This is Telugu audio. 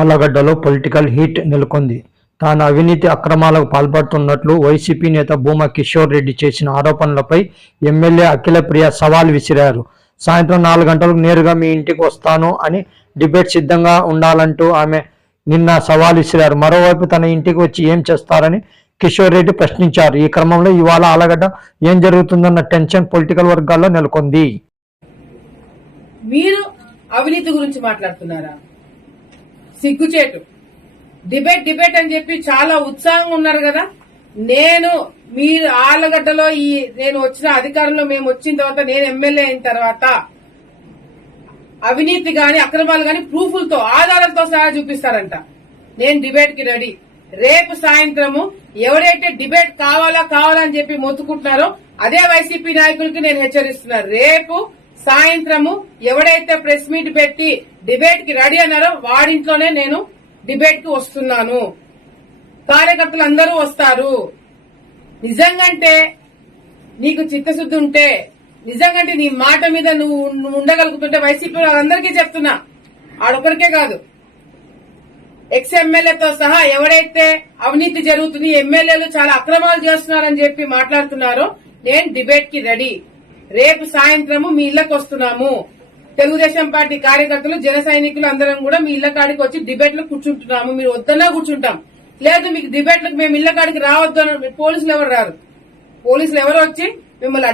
ఆలగడ్డలో పొలిటికల్ హీట్ నెలకొంది. తాను అవినీతి అక్రమాలకు పాల్పడుతున్నట్లు వైసీపీ నేత భూమా కిషోర్ రెడ్డి చేసిన ఆరోపణలపై ఎమ్మెల్యే అఖిలప్రియ సవాల్ విసిరారు. సాయంత్రం నాలుగు గంటలకు నేరుగా మీ ఇంటికి వస్తాను అని డిబేట్ సిద్ధంగా ఉండాలంటూ ఆమె నిన్న సవాల్ విసిరారు. మరోవైపు తన ఇంటికి వచ్చి ఏం చేస్తారని కిషోర్ రెడ్డి ప్రశ్నించారు. ఈ క్రమంలో ఇవాళ ఆలగడ్డ ఏం జరుగుతుందన్న టెన్షన్ పొలిటికల్ వర్గాల్లో నెలకొంది. మీరు అవినీతి గురించి మాట్లాడుతున్నారా? సిగ్గుచేటు. డిబేట్ డిబేట్ అని చెప్పి చాలా ఉత్సాహంగా ఉన్నారు కదా. నేను మీరు ఆలగడ్డలో ఈ నేను వచ్చిన అధికారంలో మేము వచ్చిన తర్వాత నేను ఎమ్మెల్యే అయిన తర్వాత అవినీతి గాని అక్రమాలు గాని ప్రూఫ్లతో ఆధారాలతో సహా చూపిస్తారంట. నేను డిబేట్కి రెడీ. రేపు సాయంత్రము ఎవరైతే డిబేట్ కావాలా కావాలా అని చెప్పి మొత్తుకుంటున్నారో అదే వైసీపీ నాయకులకి నేను హెచ్చరిస్తున్నా. రేపు సాయంత్రము ఎవడైతే ప్రెస్ మీట్ పెట్టి డిబేట్కి రెడీ అన్నారో వాడింట్లోనే నేను డిబేట్కి వస్తున్నాను. కార్యకర్తలు అందరూ వస్తారు. నిజంగంటే నీకు చిత్తశుద్ధి ఉంటే నిజంగంటే నీ మాట మీద నువ్వు ఉండగలుగుతుంటే వైసీపీ వాళ్ళందరికీ చెప్తున్నా. ఆడొక్కరికే కాదు. ఎక్స్ ఎమ్మెల్యేతో సహా ఎవరైతే అవినీతి జరుగుతుంది ఎమ్మెల్యేలు చాలా అక్రమాలు చేస్తున్నారని చెప్పి మాట్లాడుతున్నారో నేను డిబేట్కి రెడీ. రేపు సాయంత్రము మీ ఇళ్ళకు వస్తున్నాము. తెలుగుదేశం పార్టీ కార్యకర్తలు జన సైనికులు అందరం కూడా మీ ఇళ్ళ కాడికి వచ్చి డిబేట్లో కూర్చుంటున్నాము. మీరు వద్దన్నా కూర్చుంటాం. లేదు మీకు డిబేట్లకు మేము ఇళ్ళ కాడికి రావద్దు అని పోలీసులు ఎవరు రారు? పోలీసులు ఎవరు వచ్చి మిమ్మల్ని